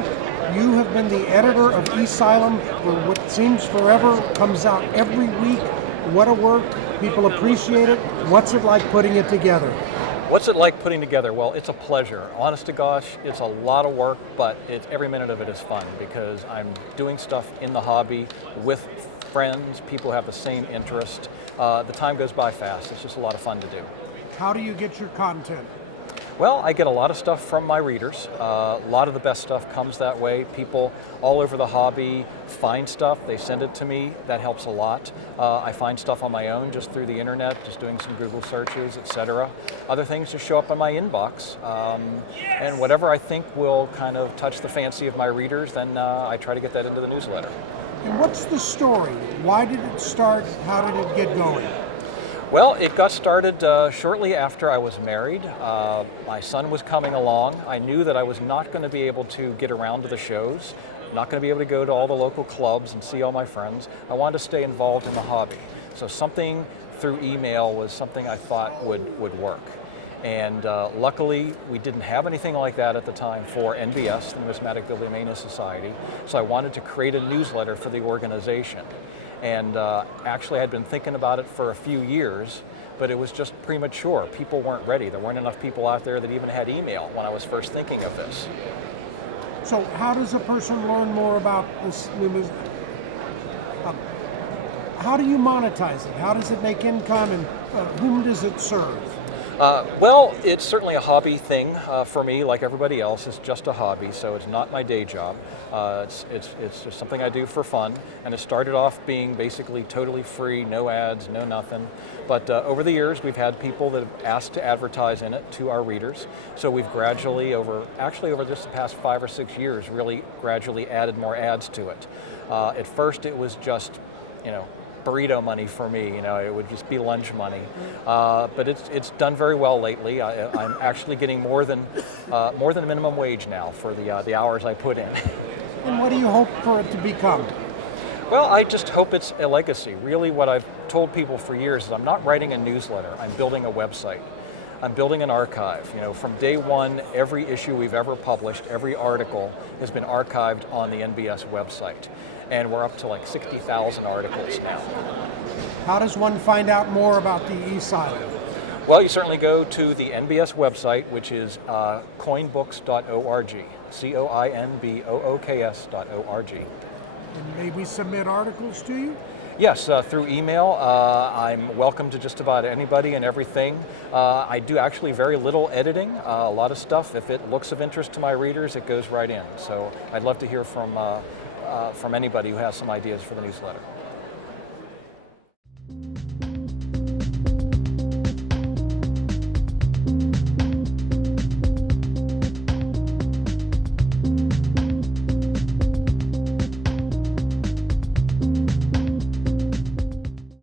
now you have been the editor of E-Sylum for what seems forever, comes out every week. What a work. People appreciate it. What's it like putting it together? What's it like putting together? Well, it's a pleasure. Honest to gosh, it's a lot of work, but every minute of it is fun because I'm doing stuff in the hobby with friends, people who have the same interest. The time goes by fast. It's just a lot of fun to do. How do you get your content? Well, I get a lot of stuff from my readers. A lot of the best stuff comes that way. People all over the hobby find stuff, they send it to me. That helps a lot. I find stuff on my own just through the internet, just doing some Google searches, etc. Other things just show up in my inbox. And whatever I think will kind of touch the fancy of my readers, then I try to get that into the newsletter. And what's the story? Why did it start? How did it get going? Well, it got started shortly after I was married. My son was coming along. I knew that I was not going to be able to get around to the shows, not going to be able to go to all the local clubs and see all my friends. I wanted to stay involved in the hobby. So something through email was something I thought would work. And luckily, we didn't have anything like that at the time for NBS, the Numismatic Bibliomania Society. So I wanted to create a newsletter for the organization. And actually, I'd been thinking about it for a few years, but it was just premature. People weren't ready. There weren't enough people out there that even had email when I was first thinking of this. So how does a person learn more about this how do you monetize it? How does it make income, and whom does it serve? Well, it's certainly a hobby thing for me, like everybody else. It's just a hobby, so it's not my day job. It's just something I do for fun, and it started off being basically totally free, no ads, no nothing. But over the years, we've had people that have asked to advertise in it to our readers. So we've gradually, over just the past 5 or 6 years, really gradually added more ads to it. At first, it was just, burrito money for me. It would just be lunch money. But it's done very well lately. I'm actually getting more than minimum wage now for the hours I put in. And what do you hope for it to become? Well, I just hope it's a legacy. Really, what I've told people for years is I'm not writing a newsletter. I'm building a website. I'm building an archive. From day one, every issue we've ever published, every article has been archived on the NBS website. And we're up to like 60,000 articles now. How does one find out more about the E-Sylum? Well, you certainly go to the NBS website, which is coinbooks.org, coinbooks.org. And may we submit articles to you? Yes, through email. I'm welcome to just about anybody and everything. I do actually very little editing. A lot of stuff, if it looks of interest to my readers, it goes right in. So I'd love to hear from anybody who has some ideas for the newsletter.